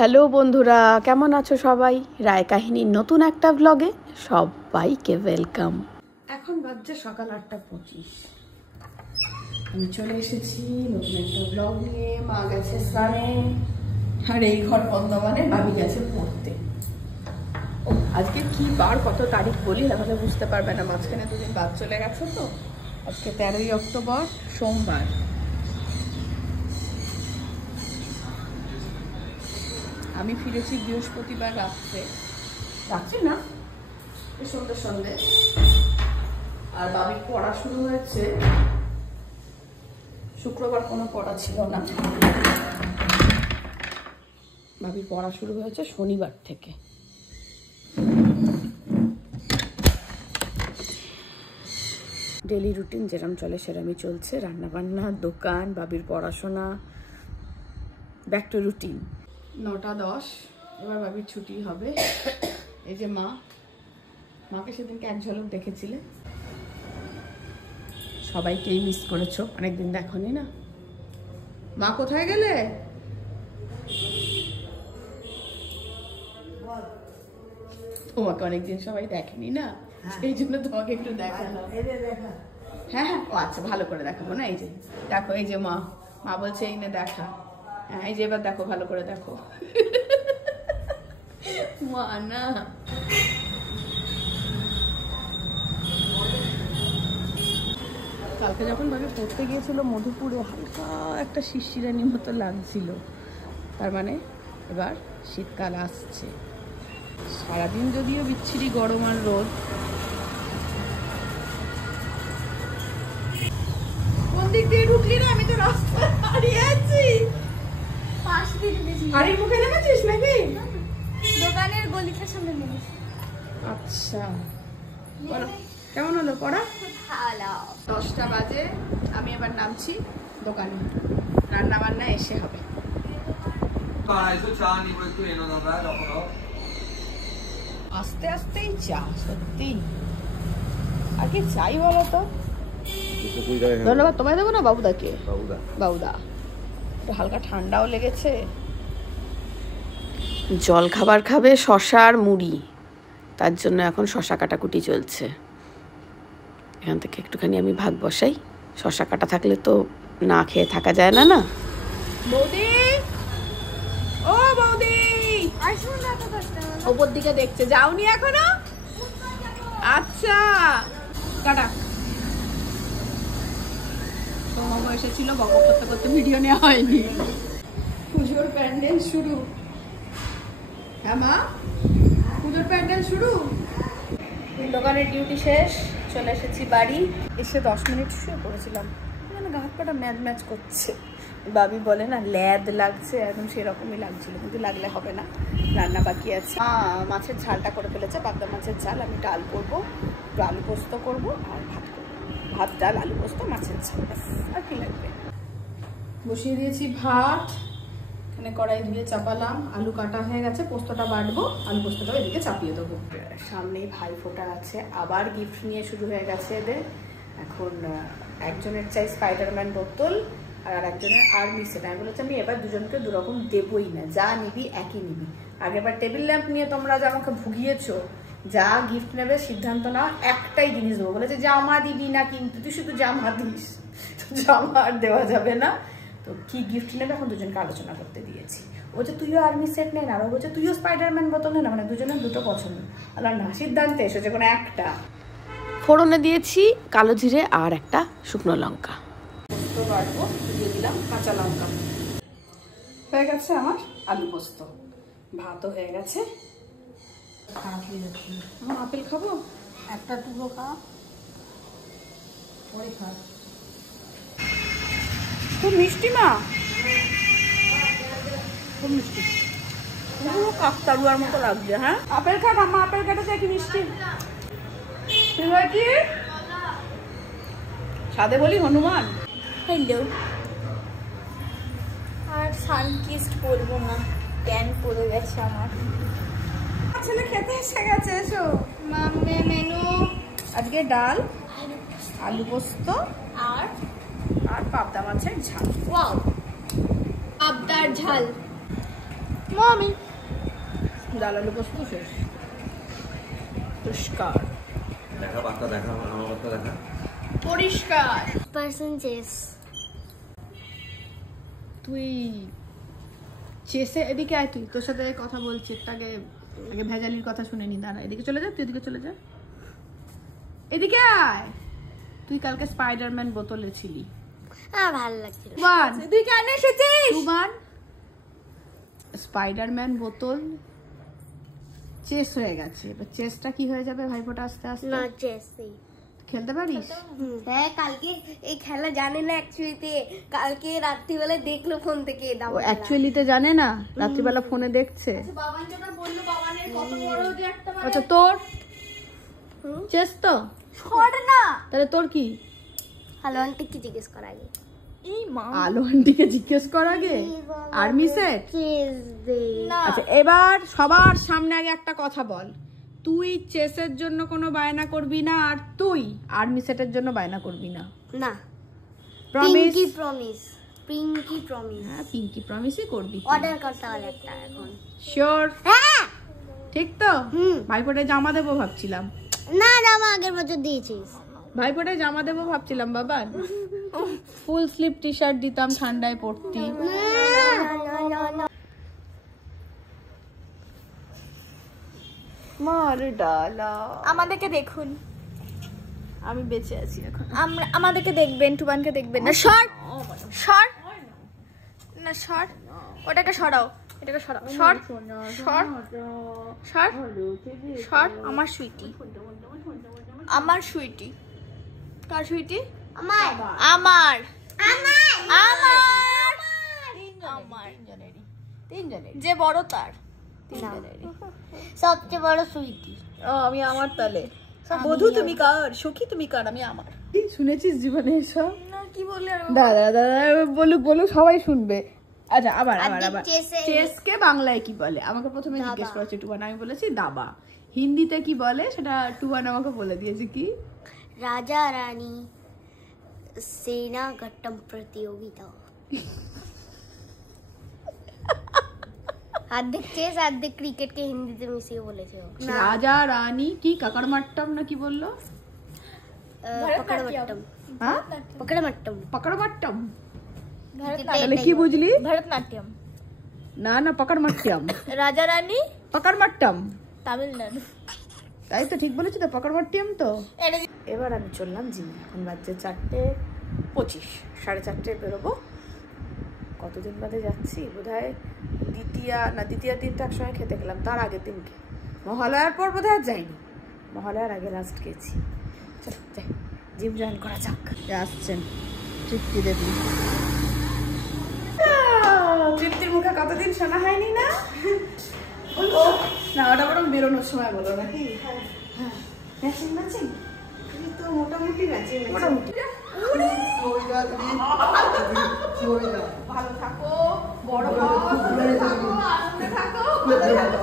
Hello বন্ধুরা, কেমন আছো সবাই? রায় কাহিনীর নতুন একটা ব্লগে সবাইকে ওয়েলকাম। এখন বাজছে সকাল 8:25। আমি চলে এসেছি নতুন একটা ব্লগ নিয়ে। মা গেছে স্নানে, আর এই ঘর বন্ধ মানে ভাবি গেছে পড়তে। ও আজকে কি বার, কত তারিখ বলি তাহলে বুঝতে পারবে না, মাঝখানে দুদিন বাদ চলে গেছে তো। আজকে 13ই অক্টোবর, সোমবার। আমি ফিরেছি বৃহস্পতিবার রাত্রে না, সন্ধ্যে। আর বাবির পড়া শুরু হয়েছে শুক্রবার, কোনো পড়া ছিল না। বাবির পড়া শুরু হয়েছে শনিবার থেকে। ডেলি রুটিন যেরকম চলে সেরকমই চলছে, রান্না বান্না, দোকান, বাবির পড়াশোনা, ব্যাক টু রুটিন। 9:10, এবার বাবির ছুটি হবে। এই যে মাকে সেদিনকে এক ঝলক দেখেছিলে, সবাইকেই মিস করেছো, অনেকদিন দেখোনি না। মা কোথায় গেলে? তোমাকে অনেকদিন সবাই দেখেনি না, সেই জন্য তোমাকে একটু দেখালাম। হ্যাঁ, ও আচ্ছা, ভালো করে দেখাবো না। এই যে দেখো, এই যে মা বলছে এই না দেখা। হ্যাঁ, এই যে এবার দেখো, ভালো করে দেখো। মা না, কালকে যখন ভাবে পড়তে গিয়েছিল মধুপুরে, হালকা একটা শিরশিরানির মতো লাগছিল। তার মানে এবার শীতকাল আসছে। সারাদিন যদিও বিচ্ছিরি গরম আর রোদ। কোন দিক দিয়ে ঢুকলি না? আমি তো রাস্তায় দাঁড়িয়ে আছি। পাশ দিয়ে ঢুকেছি। বাড়ির মুখে নেমেছিস নাকি? দোকানের গলিটার সামনে নেমেছি। আচ্ছা, বলো কেমন হলো পড়া? ভালো। 10টা বাজে, আমি এবার নামছি দোকানে। রান্না বান্না এসে হবে। আস্তে আস্তেই চা, সত্যি। আর কি চাই বলো তো? ধন্যবাদ তোমায় দেবো না, বাবুদাকে? বাবুদা একটু হালকা ঠান্ডাও লেগেছে। জল খাবার খাবে, শশা আর মুড়ি, তার জন্য এখন শশা কাটাকুটি চলছে। এখান থেকে একটুখানি আমি ভাগ বসাই, শশা কাটা থাকলে তো না খেয়ে থাকা যায় না। না বৌদি, ও বৌদি, ওপর দিকে দেখছে, যাওনি এখনো? আচ্ছা, কাটা। সোমবাবু এসেছিল, বক করতে করতে ভিডিও নেওয়া হয়নি। পুজোর প্যান্ডেল শুরু। হ্যাঁ মা, পুজোর প্যান্ডেল শুরু। দোকানের ডিউটি শেষ, চলে এসেছি বাড়ি। এসে 10 মিনিট শুয়ে পড়েছিলাম, মানে গা হাত পাটা ম্যাচ করছে। বাবি বলে না ল্যাদ লাগছে, একদম সেরকমই লাগছিল, কিন্তু লাগলে হবে না, রান্না বাকি আছে। মাছের ঝালটা করে ফেলেছে, পাবদা মাছের ঝাল। আমি ডাল করবো, একটু আলু পোস্ত করবো, আর ভাত করবো। ভাত, ডাল, আলু পোস্ত, মাছের ঝাল, আর কি লাগবে। বসিয়ে দিয়েছি ভাত, এখানে কড়াই ধুয়ে চাপালাম। আলু কাটা হয়ে গেছে, পোস্তটা বাটবো, আলু পোস্তটাও এদিকে চাপিয়ে দেবো। সামনেই ভাই ফোটা আছে, আবার গিফট নিয়ে শুরু হয়ে গেছে এদের। এখন একজনের চাই স্পাইডারম্যান বোতল, আর একজনের আর্মি সেট। আমি বলেছি আমি এবার দুজনকে দুরকম দেবই না, যা নিবি একই নিবি। আগেরবার টেবিল ল্যাম্প নিয়ে তোমরা যা আমাকে ভুগিয়েছো, যা গিফট নেবে সিদ্ধান্ত নাও, একটাই জিনিস দেবো। বলেছে জামা দিবি না, কিন্তু তুই শুধু জামা দিস, জামা আর দেওয়া যাবে না। তো কি গিফট নেবে এখন দুজনকে আলোচনা করতে দিয়েছি। ও বলছে তুইও আর্মি সেট নে না, আর ও বলছে তুইও স্পাইডারম্যান বোতল নে না, মানে দুজনের দুটো পছন্দ। আল্লাহ না, সিদ্ধান্তে এসেছে কোনো একটা। ফোড়নে দিয়েছি কালো জিরে আর একটা শুকনো লঙ্কা। পোস্ত বাটবো, দিয়ে দিলাম কাঁচা লঙ্কা। হয়ে গেছে আমার আলু পোস্ত। ভাতও হয়ে গেছে। আপেল খাবো, একটা টুকরো খা, পরে খা। খুব মিষ্টি মা, খুব মিষ্টি, পুরো কাকতারুয়ার মতো লাগছে। হ্যাঁ, আপেল খা মাম্মা, আপেল কাটাতে কি মিষ্টি। ঠিক আছে, সাদে বলি হনুমান। হ্যালো। আর সানকিস্ট বলবো না, ট্যান পড়ে গেছে আমার। ছেলে খেতে এসে গেছে, এসো। মাম্মে মেনু আজকে ডাল, আলু পোস্ত আর পাবদা মাছের ঝাল। ওয়াও, পাবদার ঝাল। মামি ডাল আলু পোস্ত শেষ। পরিষ্কার দেখা পাত্তা দেখা আমার পাত্তা দেখা পরিষ্কার পার্সন চেস। তুই চেসে এদিকে আয়, তুই তোর সাথে কথা বলছি, আগে ভেজালির কথা শুনে নি। দাঁড়া, এদিকে চলে যা, তুই এদিকে চলে যা, এদিকে আয়। তুই কালকে স্পাইডারম্যান বোতলে ছিলি, ভালো লাগছিল। তুই কেন এসেছিস? স্পাইডারম্যান বোতল চেস হয়ে গেছে, এবার চেসটা কি হয়ে যাবে ভাইফোঁটা আস্তে আস্তে? না চেসই খেলতে পারিস? হ্যাঁ, কালকে এই খেলা জানে না অ্যাকচুয়ালিতে, কালকে রাত্রিবেলা দেখলো ফোন থেকে। ও অ্যাকচুয়ালিতে জানে না, রাত্রিবেলা ফোনে দেখছে। আচ্ছা তোর চেস তো ছড় না, তাহলে তোর কি? হ্যালো আন্টি কি জিজ্ঞেস করা আগে? আলো আন্টিকে জিজ্ঞেস কর আগে। Army set? আচ্ছা এবার সবার সামনে আগে একটা কথা বল, তুই চেসের জন্য কোনো বায়না করবি না, আর তুই আর্মি সেটের জন্য বায়না করবি না। না, promise? Pinky promise, pinky promise. হ্যাঁ পিঙ্কি প্রমিসই করবি। অর্ডার করতে হবে একটা এখন। শিওর? হ্যাঁ ঠিক তো? ভাইফোঁটায় জামা দেবো ভাবছিলাম। না, জামা আগের বছর দিয়েছিস। ভাইফোঁটায় জামা দেবো ভাবছিলাম বাবা, ফুল স্লিভ টি শার্ট দিতাম, ঠান্ডায় পড়তি। মার ডালা, আমাদেরকে দেখুন, আমি বেঁচে আছি এখন। আমাদেরকে দেখবেন, টুবানকে দেখবেন না। সর সর না, সর, ওটাকে সরাও, এটাকে সরাও, সর সর সর সর। আমার সুইটি, আমার সুইটি। কার সুইটি? আমার আমার আমার আমার আমার তিনজনের যে বড় তার। সবচেয়ে বড় সুইটি। ও আমি আমার তালে। বধু তুমি কার, সখী তুমি কার, আমি আমার। শুনেছিস জীবনে এসব? না, কি বললি? আর দাদা দাদা বলুক বলুক, সবাই শুনবে। আচ্ছা আবার আবার আবার, চেসে- চেসকে বাংলায় কি বলে? আমাকে প্রথমে জিজ্ঞেস করেছে টুবান, আমি বলেছি দাবা। হিন্দিতে কি বলে সেটা টুবান আমাকে বলে দিয়েছে। কি? রাজা রানী সেনা ঘট্টম প্রতিযোগিতা। আর্ধেক চেস আর্ধেক ক্রিকেটকে হিন্দিতে মিশিয়ে বলেছে ও। রাজা রানী কি কাকারমাট্টম না কি বললো? পকড়মট্টম, হ্যাঁ পকড়মট্টম। পাকড়মাট্টম। ভারতনাট্যম। তাহলে কি বুঝলি? ভারতনাট্যম। না না পাকড়মাট্টম, রাজা রানী পাকড়মাট্টম। তামিলনাড়ু। তাই তো ঠিক বলেছি তো, পাকড়মাট্টম তো। এটা এবার আমি চললাম জিমে, এখন বাজছে 4:25, 4:30 বেরোবো। কতদিন বাদে যাচ্ছি, বোধহয় দ্বিতীয় দিনটা একসঙ্গে খেতে গেলাম, তার আগের দিনকে মহালয়ার পর বোধহয় আর যাইনি, মহালয়ার আগে লাস্ট গেছি। চলো যাই, জিম জয়েন করা যাক। আসছেন তৃপ্তি দেবী। তৃপ্তির মুখে কতদিন শোনা হয়নি না? ও না, ওটা বরং বেরোনোর সময় বলো নাকি? হ্যাঁ ম্যাচিং ম্যাচিং তো মোটামুটি ম্যাচিং মোটামুটি। ভালো থাকো, বড় হও, সুন্দর থাকো, আনন্দে থাকো, ভালো থাকো।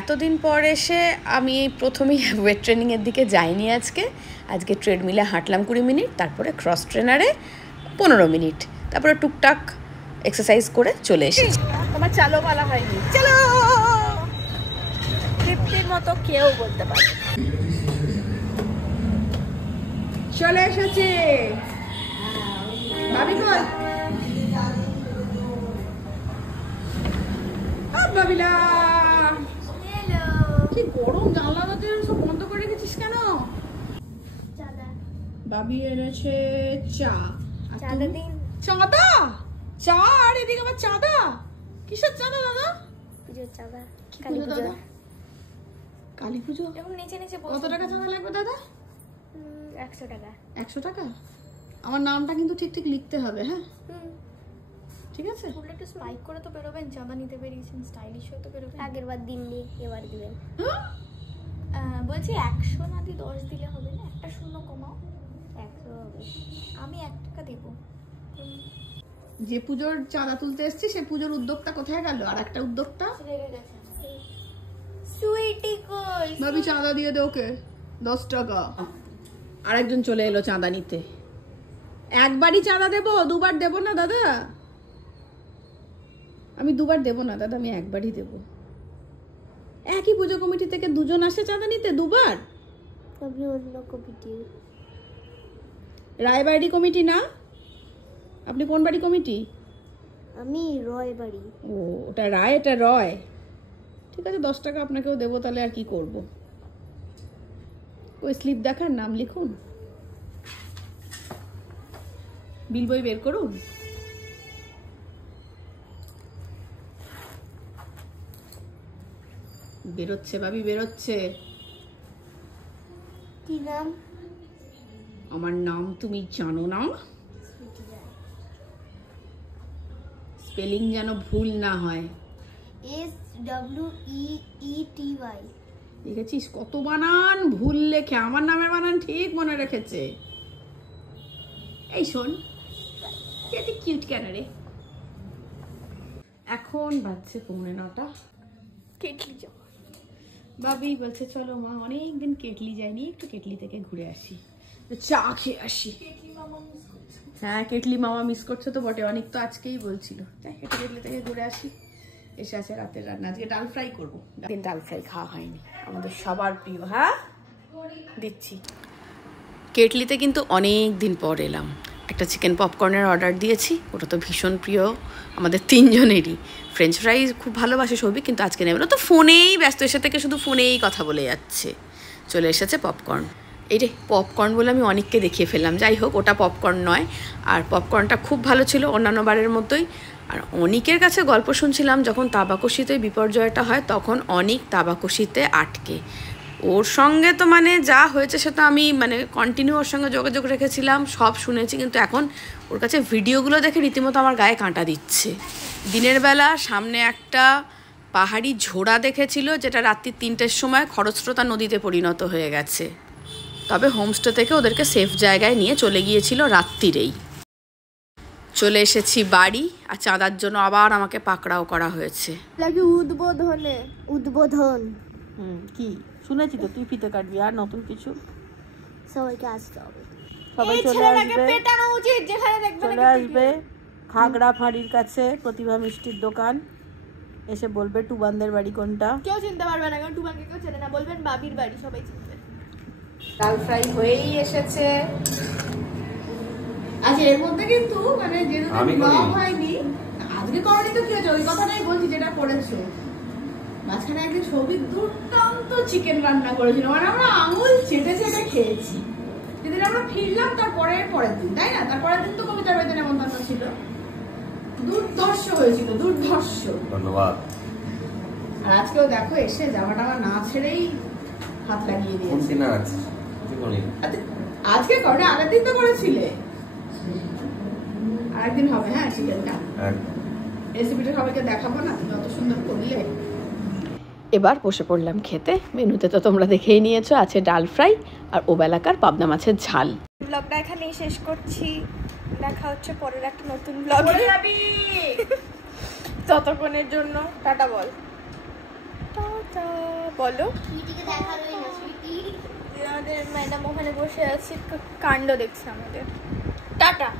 এতদিন পর এসে আমি প্রথমেই ওয়েট ট্রেনিংয়ের দিকে যাইনি। আজকে ট্রেডমিলে হাঁটলাম 20 মিনিট, তারপরে ক্রস ট্রেনারে 15 মিনিট, তারপরে টুকটাক এক্সারসাইজ করে চলে এসেছি। তোমার চালো পালা হয়নি, চলো। তৃপ্তির মতো কেউ বলতে পারে। চলে এসেছে ভাবি কই? বাবিলা কি গরম, জানলা দরজা সব বন্ধ করে রেখেছিস কেন? বাবি এনেছে চা। চাঁদা দিন। চাঁদা? চা? আর এদিকে আবার চাঁদা? কিসের চাঁদা দাদা? পুজোর চাঁদা, কালী পুজো। কালী পুজো? এরকম নিচে নিচে কত টাকা চাঁদা লাগবে দাদা? 100 টাকা। 100 টাকা? আমার নামটা কিন্তু ঠিক ঠিক লিখতে হবে, হ্যাঁ? ঠিক আছে। ফুলটা একটু স্পাইক করে তো বেরোবেন, চাঁদা নিতে বেরিয়েছেন, স্টাইলিশ হয়ে তো বেরোবেন। আগের বার দিন দিয়ে এবার দিবেন। বলছি 100 না দিয়ে 10 দিলে হবে না? একটা শূন্য কমাও। 100 হবে। আমি 1 টাকা দেবো। যে পুজোর চাঁদা তুলতে এসছি সে পুজোর উদ্যোক্তা কোথায় গেল? আর একটা উদ্যোক্তা রেগে গেছে। সুইটি কই? ভাবি চাঁদা দিয়ে দে ওকে 10 টাকা। আরেকজন চলে এলো চাঁদা নিতে। একবারই চাঁদা দেবো, দুবার দেবো না দাদা। আমি দুবার দেবো না দাদা, আমি একবারই দেবো। একই পুজো কমিটি থেকে দুজন আসে চাঁদা নিতে দুবার। কবি অন্য কমিটি। রায়বাড়ি কমিটি না? আপনি কোন বাড়ি কমিটি? আমি রয় বাড়ি। ও ওটা রায়, এটা রয়। ঠিক আছে, 10 টাকা আপনাকেও দেবো তাহলে, আর কি করব। ওই স্লিপ দেখার, নাম লিখুন, বিল বই বের করুন। বেরোচ্ছে ভাবি, বেরোচ্ছে। কি নাম? আমার নাম তুমি জানো না? স্পেলিং যেন ভুল না হয়। SWEETY। দেখেছিস কত বানান ভুল লেখে, আমার নামের বানান ঠিক মনে রেখেছে। এই শোন, এটা কিউট কেন রে? এখন বাজছে 9:45। কেটলি যাও। বাবি বলছে চলো মা, অনেকদিন কেটলি যায়নি, একটু কেটলি থেকে ঘুরে আসি, চা খেয়ে আসি। হ্যাঁ কেটলি মামা মিস করছে তো বটে, অনেক তো আজকেই বলছিল। তাই একটু কেটলি থেকে ঘুরে আসি। এসে আছে রাতের রান্না, আজকে ডাল ফ্রাই করবো। দিন ডাল ফ্রাই খাওয়া হয়নি, আমাদের সবার প্রিয়। হ্যাঁ দিচ্ছি। কেটলিতে কিন্তু অনেক দিন পর এলাম। একটা চিকেন পপকর্নের অর্ডার দিয়েছি, ওটা তো ভীষণ প্রিয় আমাদের 3 জনেরই। ফ্রেঞ্চ ফ্রাই খুব ভালোবাসে সবই, কিন্তু আজকে নেবে না, তো ফোনেই ব্যস্ত, এসে থেকে শুধু ফোনেই কথা বলে যাচ্ছে। চলে এসেছে পপকর্ন। এই রে পপকর্ন বলে আমি অনেককে দেখিয়ে ফেললাম, যাই হোক ওটা পপকর্ন নয়। আর পপকর্নটা খুব ভালো ছিল, অন্যান্য বারের মতোই। আর অনিকের কাছে গল্প শুনছিলাম, যখন তাবাকশিতে বিপর্যয়টা হয় তখন অনিক তাবাকশিতে আটকে। ওর সঙ্গে তো মানে যা হয়েছে সেটা আমি মানে কন্টিনিউ ওর সঙ্গে যোগাযোগ রেখেছিলাম, সব শুনেছি, কিন্তু এখন ওর কাছে ভিডিওগুলো দেখে রীতিমতো আমার গায়ে কাঁটা দিচ্ছে। দিনের বেলা সামনে একটা পাহাড়ি ঝোড়া দেখেছিল, যেটা রাত্রি 3টের সময় খরস্রোতা নদীতে পরিণত হয়ে গেছে। তবে হোমস্টে থেকে ওদেরকে সেফ জায়গায় নিয়ে চলে গিয়েছিল রাত্রিরেই। চলে এসেছি বাড়ি, আর চাঁদার জন্য আবার আমাকে পাকড়াও করা হয়েছে। লাগে উদ্বোধন। কি শুনেছি তো, তুই ফিতে কাটবি, আর নতুন কিছু? সবাইকে আসতে হবে, সবাই চলে আসবে, পেটানো উচিত যেখানে দেখবে। চলে আসবে খাগড়া ফাঁড়ির কাছে প্রতিভা মিষ্টির দোকান। এসে বলবে টুবানদের বাড়ি কোনটা। কেউ চিনতে পারবে না, কারণ টুবানকে কেউ চেনে না, বলবেন বাবির বাড়ি, সবাই চিনবে। ডাল ফ্রাই হয়েই এসেছে। আজ এর মধ্যে কিন্তু মানে যেহেতু ব্লগ হয়নি, আজকে করনি তো কি হয়েছে, ওই কথাটাই বলছি যেটা করেছো। মাঝখানে একদিন সৌভিক দুর্দান্ত চিকেন রান্না করেছিল, মানে আমরা আঙুল চেটে চেটে খেয়েছি। যেদিন আমরা ফিরলাম তার পরের দিন, তাই না? তারপরের দিন তো কবিতার বাড়িতে নেমন্তন্ন ছিল। দুর্ধর্ষ হয়েছিল, দুর্ধর্ষ। ধন্যবাদ। আর আজকেও দেখো এসে জামা টামা না ছেড়েই হাত লাগিয়ে দিয়েছে। আজকে করে, আগের দিন তো করেছিলে। আরেকদিন হবে হ্যাঁ চিকেনটা, রেসিপিটা সবাইকে দেখাবো না, তুমি অত সুন্দর করলে। এবার বসে পড়লাম খেতে। মেনুতে তো তোমরা দেখেই নিয়েছো, আছে ডাল ফ্রাই আর ওবেলাকার পাবদা মাছের ঝাল। ব্লগটা এখানেই শেষ করছি, দেখা হচ্ছে পরের একটা নতুন ব্লগে। ততক্ষণের জন্য টাটা বল। টাটা বলো। সুইটিকে দেখালোই না, সুইটি। আমাদের ম্যাডাম ওখানে বসে আছে, কাণ্ড দেখছে আমাদের। টাটা।